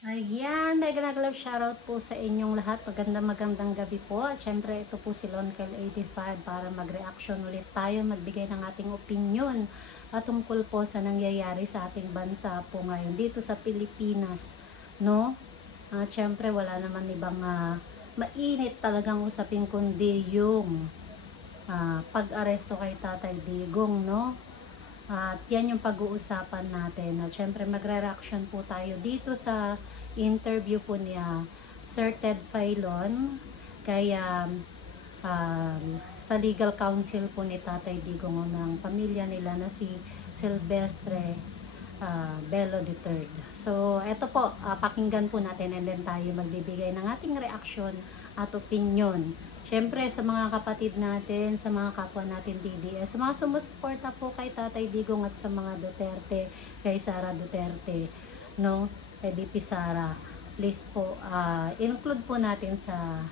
Ayan, mega nag-love shoutout po sa inyong lahat. Magandang magandang gabi po. At syempre, ito po si Lonkel85 para mag-reaction ulit tayo, magbigay ng ating opinion at tungkol po sa nangyayari sa ating bansa po ngayon dito sa Pilipinas. No? At syempre, wala naman ibang ah, mainit talagang usapin kundi yung ah, pag-aresto kay Tatay Digong, no? At yan yung pag-uusapan natin. At syempre magre-reaction po tayo dito sa interview po niya Sir Ted Filon kaya um, sa legal counsel po ni Tatay Digong ng pamilya nila na si Silvestre uh, Bello III. So, eto po, ah, pakinggan po natin and then tayo magbibigay ng ating reaction at opinion. Siyempre, sa mga kapatid natin, sa mga kapwa natin DDS, sa mga sumusuporta po kay Tatay Digong at sa mga Duterte, kay Sara Duterte, no? Kay BP Sara, please po, ah, include po natin sa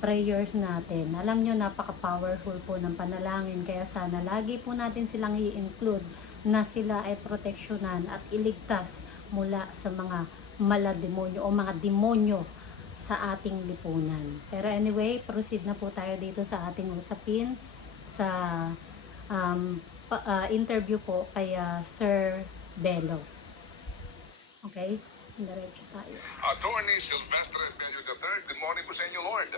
prayers natin. Alam nyo, napaka-powerful po ng panalangin, kaya sana lagi po natin silang i-include na sila ay proteksyonan at iligtas mula sa mga malademonyo o mga demonyo sa ating lipunan. Pero anyway, proceed na po tayo dito sa ating usapin sa um, pa- ah, interview po kay ah, Sir Bello. Okay? Diretso tayo. Attorney Silvestre Bello III, good morning po sa inyo, Lord.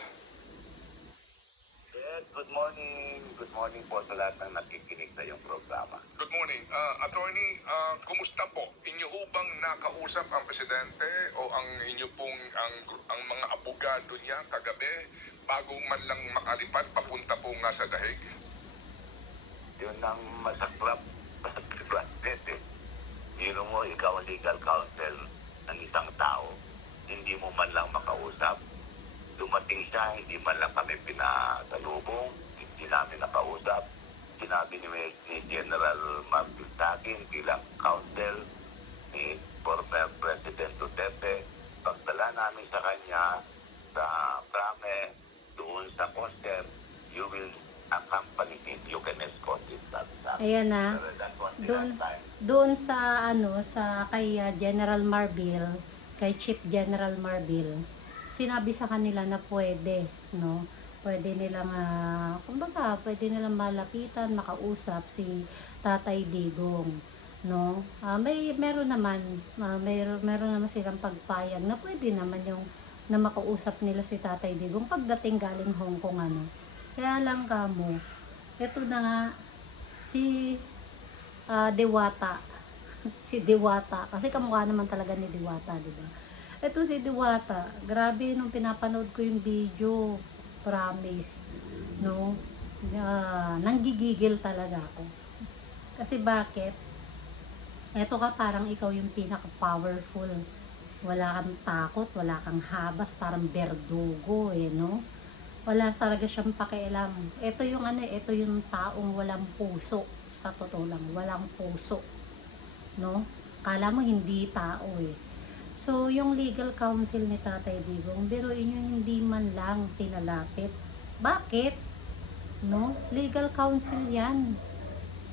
Good morning. Good morning po sa lahat ng nakikinig sa iyong programa. Good morning. Uh, attorney, uh, kumusta po? Inyo ho bang nakausap ang presidente o ang inyo pong ang, ang mga abogado niya kagabi bago man lang makalipad papunta po nga sa dahig? Yun ang masaklap sa presidente. Biro mo, ikaw ang legal counsel ng isang tao. Hindi mo man lang makausap. Dumating siya, hindi man lang kami pinasalubong. Hindi namin nakausap. Sinabi ni, ni General Martin sa akin bilang counsel ni former President Duterte, pagdala namin sa kanya sa Prame, doon sa Coster, you will accompany him, you can escort him. Ayan na. Was the Doon-. Doon sa ano, sa kay ah, General Marbil, kay Chief General Marbil, sinabi sa kanila na pwede, no? Pwede nilang, ah, kumbaga, pwede nilang malapitan, makausap si Tatay Digong, no? Ah, may meron naman, ah, meron meron naman silang pagpayag na pwede naman yung na makausap nila si Tatay Digong pagdating galing Hong Kong ano. Kaya lang kamo, eto na nga si ah, Dewata. si Dewata. Kasi kamukha naman talaga ni Dewata, di ba? Ito si Dewata. Grabe nung pinapanood ko yung video. Promise. No? Ah, nanggigigil talaga ako. Kasi bakit? Eto ka parang ikaw yung pinaka-powerful. Wala kang takot, wala kang habas, parang berdugo eh, no? Wala talaga siyang pakialam. Ito yung ano, ito yung taong walang puso sa totoo lang, walang puso. No? Kala mo hindi tao eh. So, yung legal counsel ni Tatay Digong, pero inyo hindi man lang pinalapit. Bakit? No? Legal counsel yan.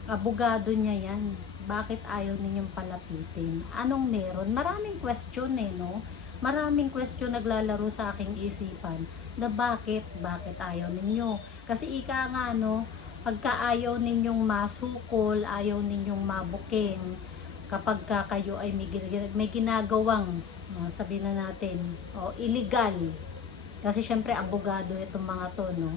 Abogado niya yan. Bakit ayaw ninyong palapitin? Anong meron? Maraming question eh, no? Maraming question naglalaro sa aking isipan na bakit, bakit ayaw ninyo? Kasi ika nga, no, pagka ayaw ninyong masukol, ayaw ninyong mabuking, kapag ka kayo ay may, may ginagawang, uh, sabihin na natin, o illegal, kasi syempre abogado itong mga to, no,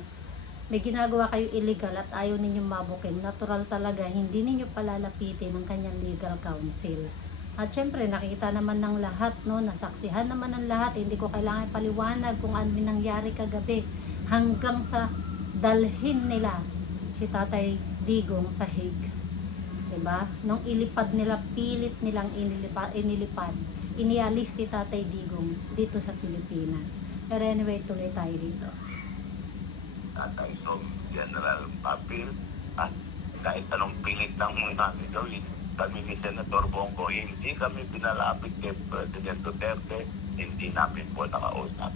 may ginagawa kayo illegal at ayaw ninyong mabuking, natural talaga, hindi ninyo palalapitin ang kanyang legal counsel. At syempre, nakita naman ng lahat, no, nasaksihan naman ng lahat, hindi ko kailangan paliwanag kung ano nangyari kagabi hanggang sa dalhin nila si Tatay Digong sa Hague. 'Di ba? Nung ilipad nila, pilit nilang inilipad, inilipad, inialis si Tatay Digong dito sa Pilipinas. Pero anyway, tuloy tayo dito. tatay so General Papil at kahit anong pilit ng mga gawin kami ni Senator Bongo hindi kami pinalapit kay President Duterte hindi namin po nakausap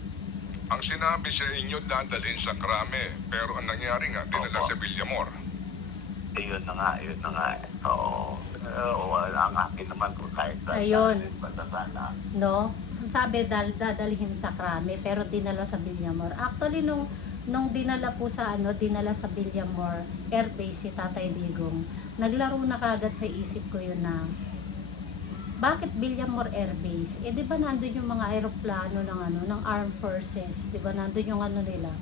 Ang sinabi sa inyo dadalhin sa krame, pero ang nangyari nga, dinala Opo. sa Villamor. Eh, yun na nga, yun na nga. Oo. Uh, well, ang akin naman kung kahit saan Ayun. basta sana. no? Sabi dal dadalhin sa Krame pero dinala sa Villamor. Actually nung nung dinala po sa ano, dinala sa Villamor Air Base si Tatay Digong. Naglaro na kagad sa isip ko yun na bakit Villamor Air Base? Eh di ba nandun yung mga eroplano ng ano, ng Armed Forces, 'di ba nandun yung ano nila,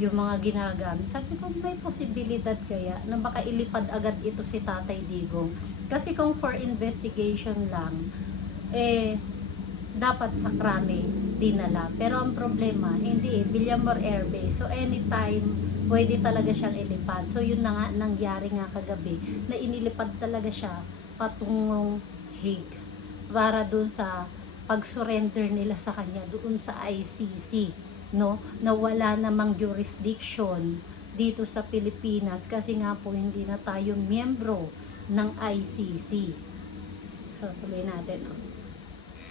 yung mga ginagamit. Sabi ko may posibilidad kaya na baka ilipad agad ito si Tatay Digong. Kasi kung for investigation lang, eh dapat sa Krame dinala. Pero ang problema, hindi eh, Villamor Air Base. So anytime, pwede talaga siyang ilipad. So yun na nga, nangyari nga kagabi, na inilipad talaga siya patungong Hague para dun sa pag-surrender nila sa kanya doon sa ICC no na wala namang jurisdiction dito sa Pilipinas kasi nga po hindi na tayo miyembro ng ICC so tuloy natin oh.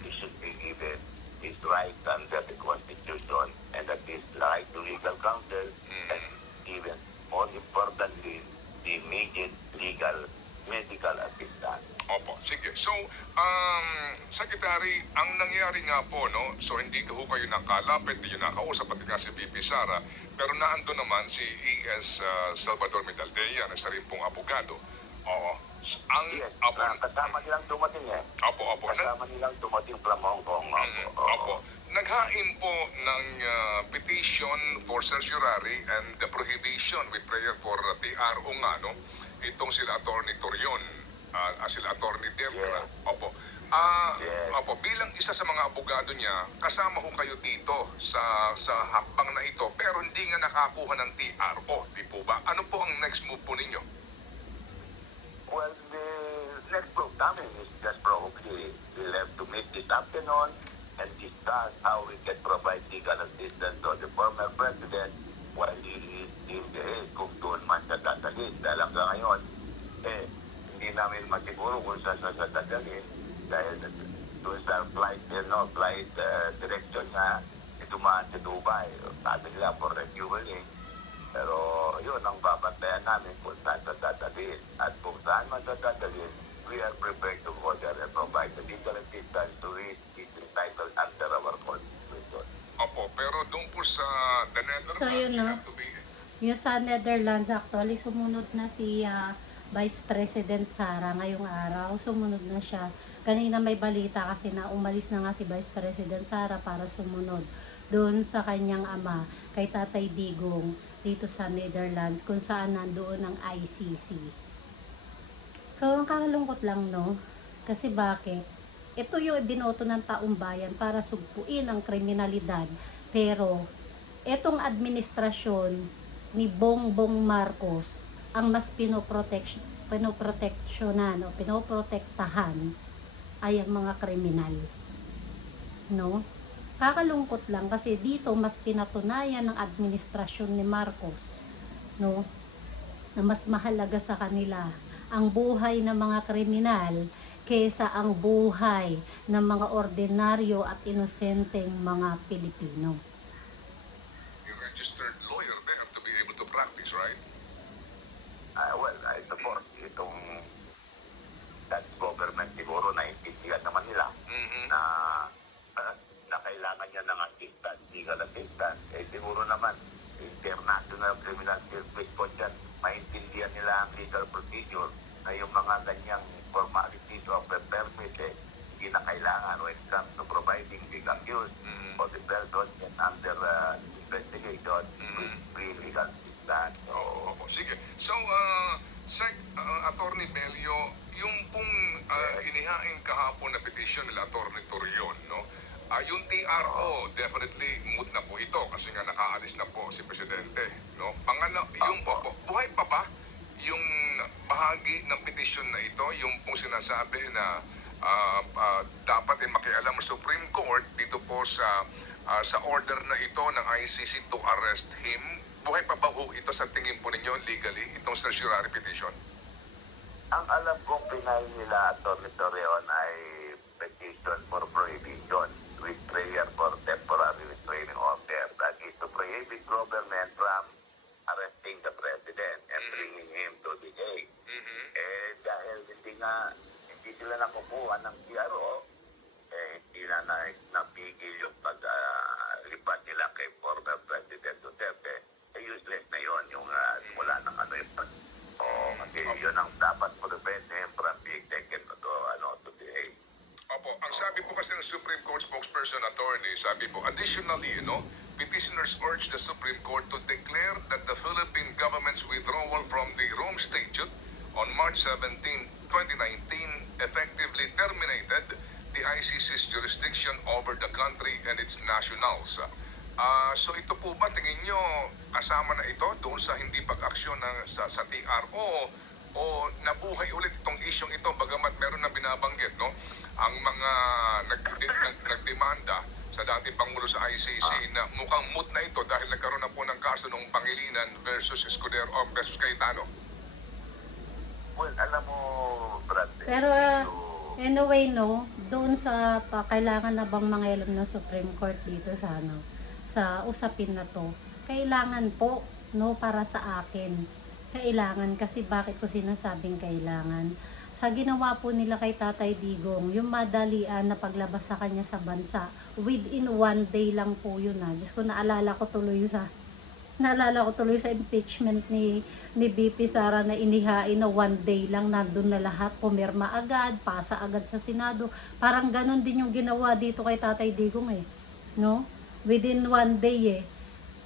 He should be given his right under the Constitution and that is right to legal counsel and even more importantly, the immediate legal medical assistance. Opo, sige. So, um, Secretary, ang nangyari nga po, no, so hindi ko kayo nakalapit, hindi nyo nakausap, pati nga si VP Sara, pero naando naman si E.S. uh, Salvador Medaldea, na isa rin pong abogado. Oo. Ang, Yes, opo, na kasama nilang dumating eh. opo, opo, nag, Kasama nilang dumating from Hong Kong. Mm, Opo. opo. Naghain po ng uh, petition for certiorari and the prohibition with prayer for uh, TRO nga, no? Itong sila Attorney Torion, uh, sila Attorney Dertra. Opo. Ah, Yes. opo, bilang isa sa mga abogado niya, kasama ho kayo dito sa sa hakbang na ito, pero hindi nga nakakuha ng TRO, di po ba? Ano po ang next move po ninyo? Well, the next programming is just probably we'll have to meet this afternoon and discuss how we can provide legal assistance to the former president while he is in the Hague kung doon man siya. Dahil hanggang ngayon, eh, hindi namin masiguro kung saan siya dadalhin dahil doon sa flight, you know, flight uh, direction nga dumaan sa Dubai. Sabi nila for refueling. Pero yun ang babantayan namin kung saan sa dadalhin. At kung saan man sa dadalhin, we are prepared to order and provide the legal assistance to which is entitled under our constitution. Opo, pero doon po sa the Netherlands, So, yun, you no? have to be Yung sa Netherlands actually sumunod na si ah, Vice President Sara ngayong araw. Sumunod na siya. Kanina may balita kasi na umalis na nga si Vice President Sara para sumunod doon sa kanyang ama kay Tatay Digong dito sa Netherlands kung saan nandoon ang ICC. So, ang kakalungkot lang, no? Kasi bakit? Ito yung binoto ng taong bayan para sugpuin ang kriminalidad. Pero, etong administrasyon ni Bongbong Marcos ang mas pinoprotek pinoproteksyonan o pinoprotektahan ay ang mga kriminal. No? Kakalungkot lang kasi dito mas pinatunayan ng administrasyon ni Marcos no na mas mahalaga sa kanila ang buhay ng mga kriminal kaysa ang buhay ng mga ordinaryo at inosenteng mga Pilipino. a registered lawyer there to be able to practice, right? Uh, well, I support itong that government siguro na intindihan naman nila Mhm. na ah, na kailangan niya ng assistance, legal assistance. Eh siguro naman, international criminal justice po dyan, maintindihan nila ang legal procedure na yung mga ganyang formalities of the permit eh, hindi na kailangan when it comes to providing the accused Mhm. or the person under uh, investigation Mhm. with free legal So, Oo, opo. Sige. So, uh, Sec, uh, Attorney Belio, yung pong uh, inihain kahapon na petition nila Attorney Torion, no? Ah, yung TRO, definitely moot na po ito kasi nga nakaalis na po si Presidente, no? Pangala, yung Opo. opo, buhay pa ba yung bahagi ng petition na ito, yung pong sinasabi na ah, ah, dapat ay makialam ang Supreme Court dito po sa ah, sa order na ito ng ICC to arrest him. Buhay pa ba ho ito sa tingin po ninyo legally, itong certiorari petition? Ang alam kong pinay nila at Torreon ay petition for prohibition with prayer for temporary restraining order that is to prohibit government from arresting the president and bringing him to the Hague. Supreme Court spokesperson attorney, sabi po, additionally, you know, petitioners urge the Supreme Court to declare that the Philippine government's withdrawal from the Rome Statute on March 17, 2019 effectively terminated the ICC's jurisdiction over the country and its nationals. Ah, so ito po ba tingin nyo kasama na ito doon sa hindi pag-aksyon ng sa, sa TRO o nabuhay ulit itong isyong ito bagamat meron na binabanggit no ang mga nag, nag, nagdemanda sa dating pangulo sa ICC na mukhang moot na ito dahil nagkaroon na po ng kaso ng Pangilinan versus Escudero o versus Cayetano. Well, alam mo, Brad, eh, Pero, ah, medyo- Anyway, no, doon sa pa, kailangan na bang mga ng Supreme Court dito sa ano, sa usapin na to. Kailangan po, no, para sa akin. Kailangan kasi bakit ko sinasabing kailangan? Sa ginawa po nila kay Tatay Digong, yung madalian na paglabas sa kanya sa bansa, within one day lang po yun ha. Diyos ko, naalala ko tuloy sa naalala ko tuloy sa impeachment ni ni BP Sara na inihain na one day lang nandun na lahat, pumirma agad, pasa agad sa Senado. Parang ganun din yung ginawa dito kay Tatay Digong eh. No? Within one day eh.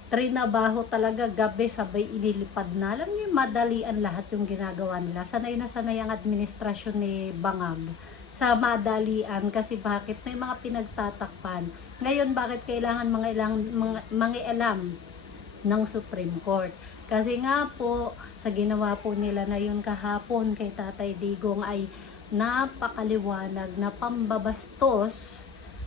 Trinabaho talaga gabi sabay inilipad na. Alam niyo, madalian lahat yung ginagawa nila. Sanay na sanay ang administrasyon ni Bangag sa madalian kasi bakit may mga pinagtatakpan. Ngayon bakit kailangan mga ilang mga, mga ng Supreme Court. Kasi nga po, sa ginawa po nila na yun kahapon kay Tatay Digong ay napakaliwanag na pambabastos,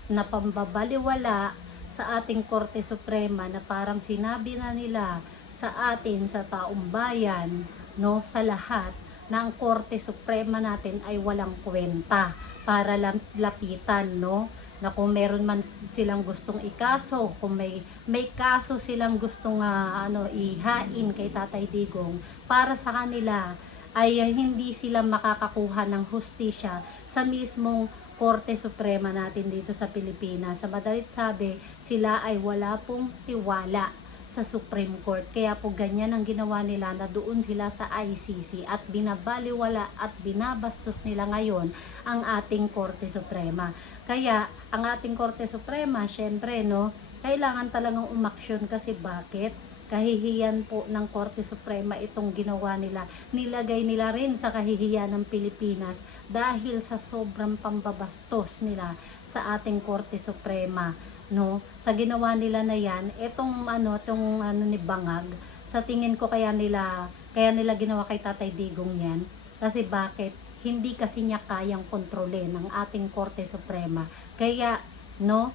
na pambabaliwala sa ating Korte Suprema na parang sinabi na nila sa atin, sa taong bayan, no, sa lahat, na ang Korte Suprema natin ay walang kwenta para lapitan, no? na kung meron man silang gustong ikaso, kung may may kaso silang gustong ah, ano ihain kay Tatay Digong para sa kanila ay ah, hindi sila makakakuha ng hustisya sa mismong Korte Suprema natin dito sa Pilipinas. Sa madalit sabi, sila ay wala pong tiwala sa Supreme Court. Kaya po ganyan ang ginawa nila na doon sila sa ICC at binabaliwala at binabastos nila ngayon ang ating Korte Suprema. Kaya ang ating Korte Suprema, syempre no, kailangan talagang umaksyon kasi bakit? Kahihiyan po ng Korte Suprema itong ginawa nila. Nilagay nila rin sa kahihiyan ng Pilipinas dahil sa sobrang pambabastos nila sa ating Korte Suprema no? Sa ginawa nila na yan etong ano tong ano ni Bangag sa tingin ko kaya nila kaya nila ginawa kay Tatay Digong yan. Kasi bakit? Hindi kasi niya kayang kontrolin ng ating Korte Suprema. Kaya no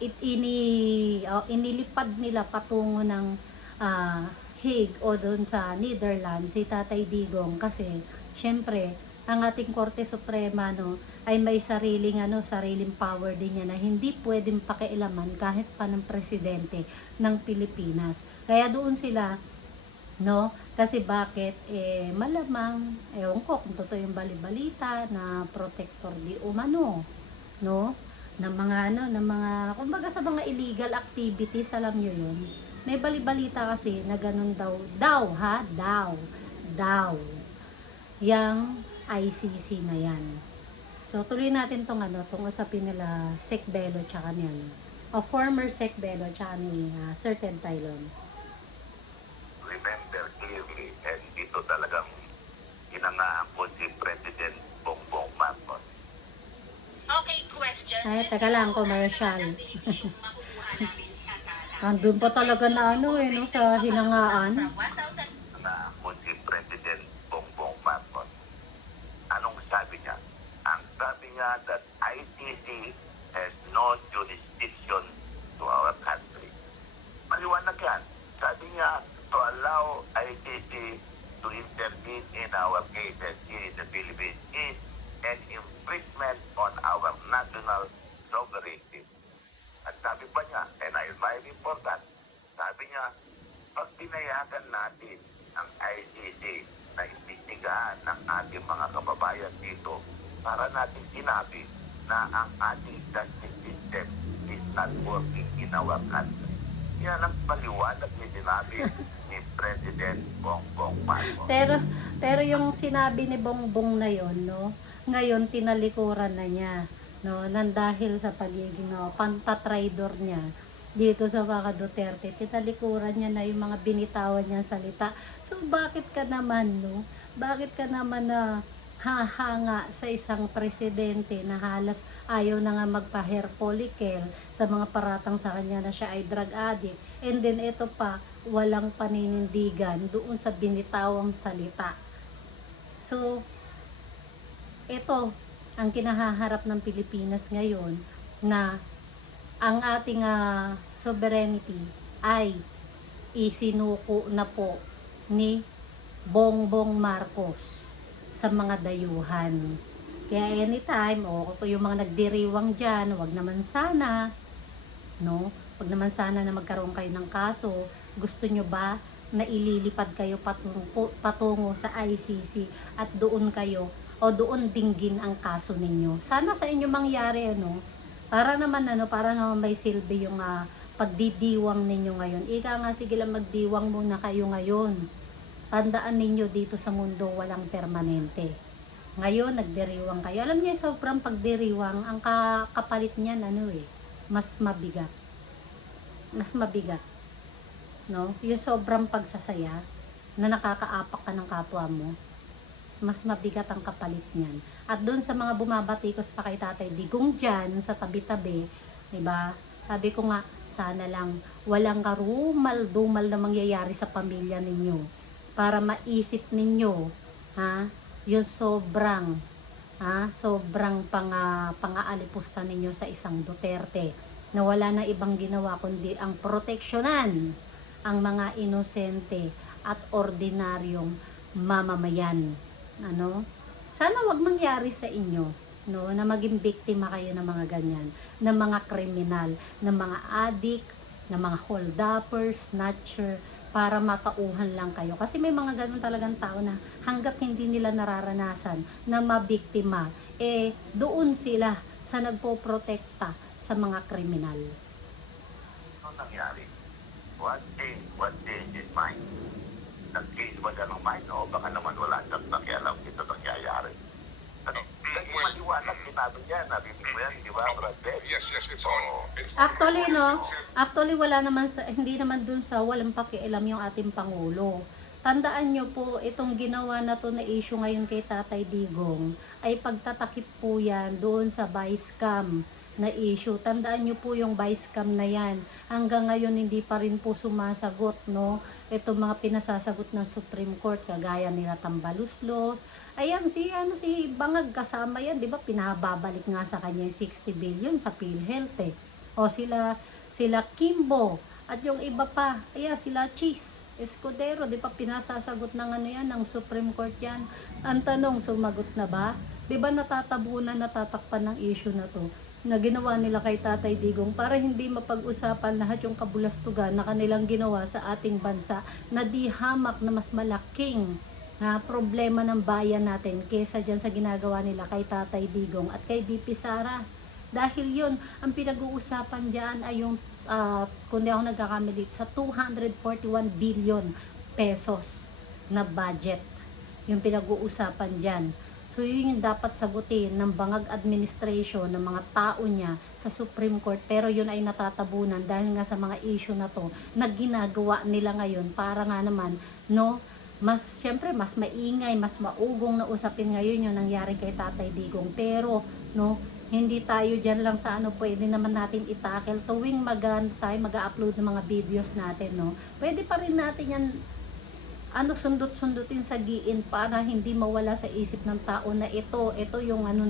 it ini oh, inilipad nila patungo ng ah, Hague o doon sa Netherlands si Tatay Digong kasi syempre ang ating Korte Suprema no ay may sariling ano sariling power din niya na hindi pwedeng pakialaman kahit pa ng presidente ng Pilipinas. Kaya doon sila no kasi bakit eh malamang ewan ko kung totoo yung balibalita na protector di umano no ng mga ano ng mga kumbaga sa mga illegal activities alam nyo yun may balibalita kasi na ganun daw daw ha daw daw yang ICC na yan so tuloy natin tong ano tong usapin nila Sec Bello tsaka ni ano o former Sec Bello tsaka ni uh, Sir Ted Tylon remember clearly, and dito talagang inangaan ko si President Bongbong Marcos. Okay, question. Ay, teka lang, commercial. Andun pa talaga na ano eh no sa hinangaan na kung si President Bongbong Marcos. Anong sabi niya? Ang sabi niya that ICC has no jurisdiction to our country. Maliwanag yan. Sabi niya, to allow ICC to intervene in our cases here in the Philippines is an infringement on our national sovereignty. At sabi pa niya, and I find important, sabi niya, pag pinayagan natin ang ICC na imbestigahan ng ating mga kababayan dito, para natin sinabi na ang ating justice system is not working in our country. Yan ang paliwanag ni sinabi ni President Bongbong Marcos. pero pero yung sinabi ni Bongbong na yon no ngayon tinalikuran na niya no nang dahil sa pagiging uh, pantatraidor niya dito sa mga Duterte, tinalikuran niya na yung mga binitawan niyang salita. So, bakit ka naman, no? Bakit ka naman na hahanga sa isang presidente na halos ayaw na nga magpa-hair follicle sa mga paratang sa kanya na siya ay drug addict. And then, ito pa, walang paninindigan doon sa binitawang salita. So, ito ang kinahaharap ng Pilipinas ngayon na ang ating ah, sovereignty ay isinuko na po ni Bongbong Marcos sa mga dayuhan. Kaya anytime, o kung yung mga nagdiriwang dyan, wag naman sana, no? Wag naman sana na magkaroon kayo ng kaso. Gusto nyo ba na ililipad kayo patungo, patungo sa ICC at doon kayo o doon dinggin ang kaso ninyo. Sana sa inyo mangyari ano, para naman ano, para naman may silbi yung ah, pagdidiwang ninyo ngayon. Ika nga sige lang magdiwang muna kayo ngayon. Tandaan ninyo dito sa mundo walang permanente. Ngayon nagdiriwang kayo. Alam niyo sobrang pagdiriwang ang ka- kapalit niyan ano eh, mas mabigat. Mas mabigat. No? Yung sobrang pagsasaya na nakakaapak ka ng kapwa mo mas mabigat ang kapalit niyan. At doon sa mga bumabatikos pa kay Tatay Digong dyan, sa tabi-tabi, di ba? Sabi ko nga, sana lang walang karumal-dumal na mangyayari sa pamilya ninyo para maisip ninyo, ha? Yung sobrang, ha? Sobrang panga, pangaalipusta ninyo sa isang Duterte na wala na ibang ginawa kundi ang proteksyonan ang mga inosente at ordinaryong mamamayan ano, sana wag mangyari sa inyo, no, na maging biktima kayo ng mga ganyan, ng mga kriminal, ng mga addict, ng mga hold-uppers, snatcher, para matauhan lang kayo. Kasi may mga ganun talagang tao na hanggat hindi nila nararanasan na mabiktima, eh doon sila sa nagpoprotekta sa mga kriminal. Ano nangyari? What change? What change in mind? Nag-change ba siya ng mind? O baka naman wala nakialam dito nangyayari. Ano? Kasi well, maliwanag sinabi niya, Yes, yes, it's on. It's Actually, no, actually wala naman sa, hindi naman dun sa walang pakialam yung ating Pangulo. Tandaan nyo po, itong ginawa na to na issue ngayon kay Tatay Digong, ay pagtatakip po yan doon sa vice cam na issue. Tandaan nyo po yung vice cam na yan. Hanggang ngayon hindi pa rin po sumasagot, no? Itong mga pinasasagot ng Supreme Court, kagaya nila Tambaluslos. Ayan, si, ano, si Bangag kasama yan, di ba? Pinababalik nga sa kanya yung 60 billion sa PhilHealth, eh. O sila, sila Kimbo, at yung iba pa, ayan, sila Cheese. Escudero, di ba pinasasagot ng ano yan, ng Supreme Court yan. Ang tanong, sumagot na ba? Di ba natatabunan, natatakpan ng issue na to na ginawa nila kay Tatay Digong para hindi mapag-usapan lahat yung kabulastugan na kanilang ginawa sa ating bansa na di hamak na mas malaking na problema ng bayan natin kesa dyan sa ginagawa nila kay Tatay Digong at kay BP Sara. Dahil yun, ang pinag-uusapan dyan ay yung, ah, kung di ako nagkakamali, sa 241 billion pesos na budget. Yung pinag-uusapan dyan. So yun yung dapat sagutin ng bangag administration ng mga tao niya sa Supreme Court pero yun ay natatabunan dahil nga sa mga issue na to na ginagawa nila ngayon para nga naman no mas syempre mas maingay, mas maugong na usapin ngayon yung nangyari kay Tatay Digong pero no hindi tayo dyan lang sa ano pwede naman natin itakel tuwing mag tayo mag-upload ng mga videos natin no? Pwede pa rin natin yan ano sundot-sundutin sa giin para hindi mawala sa isip ng tao na ito ito yung ano